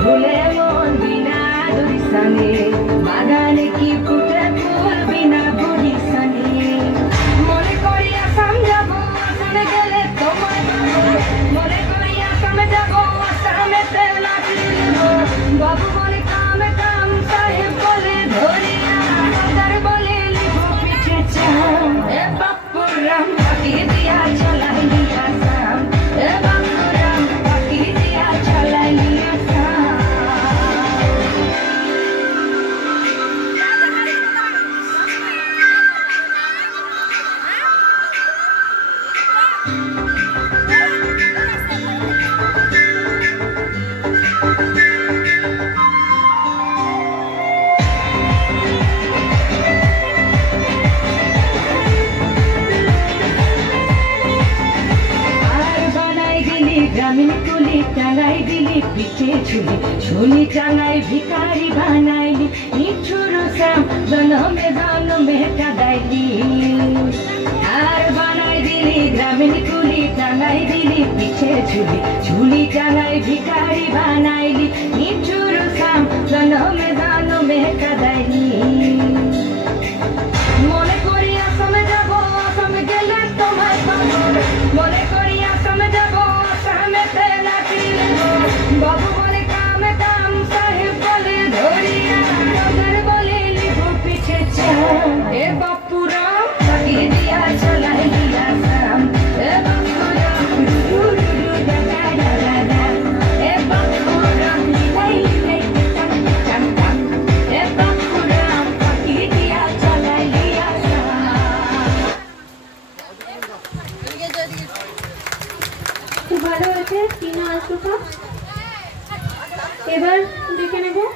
ভুলে মন বিনা দুইসানে বাগানে কি ফুটে ফুল বিনা বুড়িসানে মনে করি আসাম যাব আসামে গেলে তোমায় পাবো মনে করি আসামে যাব আসামেতে লাঠি নেব বাবু বলে কামে কাম সাহেব বলে ধরিয়া বাজার বলে লিখো পিঠে চাম এ বাপুরাম পাখি দিয়া চলাই নিয়া সাম এ বাপুরাম পাখি দিয়া চলাই নিয়া সাম গ্রামীণ কুলি টাঙাই দিলি পিঠে ঝুলি ঝুলি টাঙাই ভিখারি বানাইলি নিঠুর শ্যাম জনমে জনমে কাদাইলি আর বানাই দিলি গ্রামীণ কুলি টাঙাই দিলি পিঠে ঝুলি ঝুলি টাঙাই ভিখারি বানাইলি নিঠুর শ্যাম জনমে জনমে কাদাইলি মনে করি আসামে যাব আসামে গেলে তোমায় পাবো মনে করি আসামে যাব আসামেতে লাঠি নেব বাবু বলে কামে কাম সাহেব বলে ধরিয়া বাজার বলে লিখো পিঠে চাম এ বাপুরাম পাখি দিয়া চলাই দিয়া সাম এ বাপুরাম ডু ডু ডু ডা ডা ডা ডা ডা এ বাপুরাম লাই লাই টাম টাম টাম এ বাপুরাম পাখি দিয়া চলাই দিয়া সাম খুব ভালো হয়েছে তিন আলটুকা এবার দেখে নেব